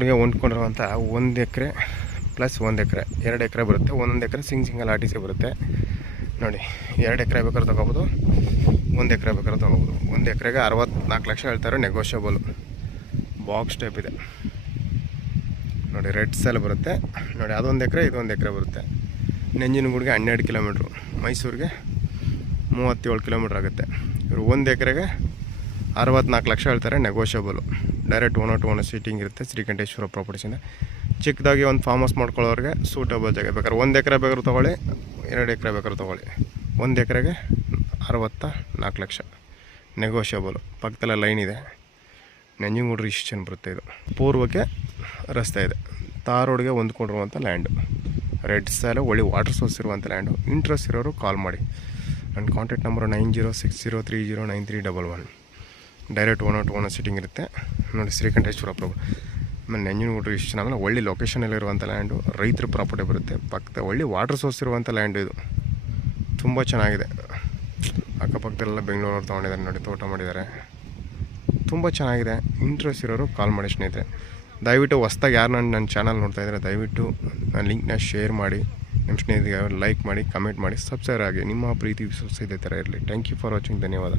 ಅವ್ರಿಗೆ ಹೊಂದ್ಕೊಂಡಿರುವಂಥ 1 ಎಕರೆ ಪ್ಲಸ್ 1 ಎಕರೆ 2 ಎಕರೆ ಬರುತ್ತೆ. 1 ಎಕರೆ single R T C ಬರುತ್ತೆ ನೋಡಿ. 2 ಎಕರೆ ಬೇಕಾದ್ರೆ ತೊಗೋಬೋದು, 1 ಎಕರೆ ಬೇಕಾದ್ರೆ ತೊಗೋಬೋದು. 1 ಎಕರೆಗೆ 64 ಲಕ್ಷ ಹೇಳ್ತಾರೆ, ನೆಗೋಷಿಯಬಲ್. ಬಾಕ್ಸ್ ಟೈಪ್ ಇದೆ ನೋಡಿ, ರೆಡ್ ಸೆಲ್ ಬರುತ್ತೆ ನೋಡಿ. ಅದೊಂದು ಎಕರೆ ಇದೊಂದು ಎಕರೆ ಬರುತ್ತೆ. ನಂಜನಗೂಡಿಗೆ 12 ಕಿಲೋಮೀಟ್ರು, ಮೈಸೂರಿಗೆ 37 ಕಿಲೋಮೀಟ್ರ್ ಆಗುತ್ತೆ. ಇವರು 1 ಎಕರೆಗೆ 64 ಲಕ್ಷ ಹೇಳ್ತಾರೆ, negotiable. Direct owner to owner sitting ಇರುತ್ತೆ ಶ್ರೀಕಂಠೇಶ್ವರ ಪ್ರಾಪರ್ಟೀಸಿಂದ. ಚಿಕ್ಕದಾಗಿ ಒಂದು ಫಾರ್ಮ್ ಹೌಸ್ ಮಾಡ್ಕೊಳ್ಳೋರಿಗೆ ಸೂಟಬಲ್ ಜಾಗ. ಬೇಕಾದ್ರೆ 1 ಎಕರೆ ಬೇಕಾದ್ರೂ ತೊಗೊಳ್ಳಿ, 2 ಎಕರೆ ಬೇಕಾದ್ರೂ ತೊಗೊಳ್ಳಿ. 1 ಎಕರೆಗೆ 64 ಲಕ್ಷ, ನೆಗೋಷಿಯಬಲು. ಪಕ್ಕದಲ್ಲ ಲೈನ್ ಇದೆ. ನಂಜನಗೂಡು ರಿಜಿಸ್ಟ್ರೇಷನ್ ಬರುತ್ತೆ. ಇದು ಪೂರ್ವಕ್ಕೆ ರಸ್ತೆ ಇದೆ, ತಾರ್ ರೋಡ್ಗೆ ಹೊಂದ್ಕೊಂಡಿರುವಂಥ ಲ್ಯಾಂಡು. ರೆಡ್ ಸ್ಯಾಲು ಒಳ್ಳೆ ವಾಟರ್ ಸೋರ್ಸ್ ಇರುವಂಥ ಲ್ಯಾಂಡು. ಇಂಟ್ರೆಸ್ಟ್ ಇರೋರು ಕಾಲ್ ಮಾಡಿ. ನನ್ನ contact number 9060309311. Direct owner to owner sitting ಇರುತ್ತೆ ನೋಡಿ, ಶ್ರೀಕಂಠೇಶ್ವರ ಪ್ರಾಪರ್ಟಿ. ಆಮೇಲೆ ನಂಜನಗೂಡು ರಿಜಿಸ್ಟ್ರೇಷನ್. ಆಮೇಲೆ ಒಳ್ಳೆ ಲೊಕೇಶನಲ್ಲಿರುವಂಥ ಲ್ಯಾಂಡು, ರೈತರ ಪ್ರಾಪರ್ಟಿ ಬರುತ್ತೆ. ಪಕ್ಕದ ಒಳ್ಳೆ ವಾಟರ್ ಸೋರ್ಸ್ ಇರುವಂಥ ಲ್ಯಾಂಡು. ಇದು ತುಂಬ ಚೆನ್ನಾಗಿದೆ. ಅಕ್ಕಪಕ್ಕದಲ್ಲೆಲ್ಲ ಬೆಂಗಳೂರವ್ರು ತೊಗೊಂಡಿದ್ದಾರೆ ನೋಡಿ, ತೋಟ ಮಾಡಿದ್ದಾರೆ. ತುಂಬ ಚೆನ್ನಾಗಿದೆ. ಇಂಟ್ರೆಸ್ಟ್ ಇರೋರು ಕಾಲ್ ಮಾಡಿ ಸ್ನೇಹಿತರೆ. ದಯವಿಟ್ಟು ಹೊಸ್ದಾಗಿ ಯಾರು ನನ್ನ ಚಾನಲ್ ನೋಡ್ತಾ ಇದ್ದಾರೆ, ದಯವಿಟ್ಟು ನನ್ನ ಲಿಂಕ್ನ ಶೇರ್ ಮಾಡಿ, ನಿಮ್ಮ ಸ್ನೇಹಿತರಿಗೆ ಲೈಕ್ ಮಾಡಿ, ಕಮೆಂಟ್ ಮಾಡಿ, ಸಬ್ಸ್ಕ್ರೈಬ್ ಆಗಿ. ನಿಮ್ಮ ಪ್ರೀತಿ ವಿಶ್ವಾಸ ಇದೇ ಥರ ಇರಲಿ. Thank you for watching. ಧನ್ಯವಾದ.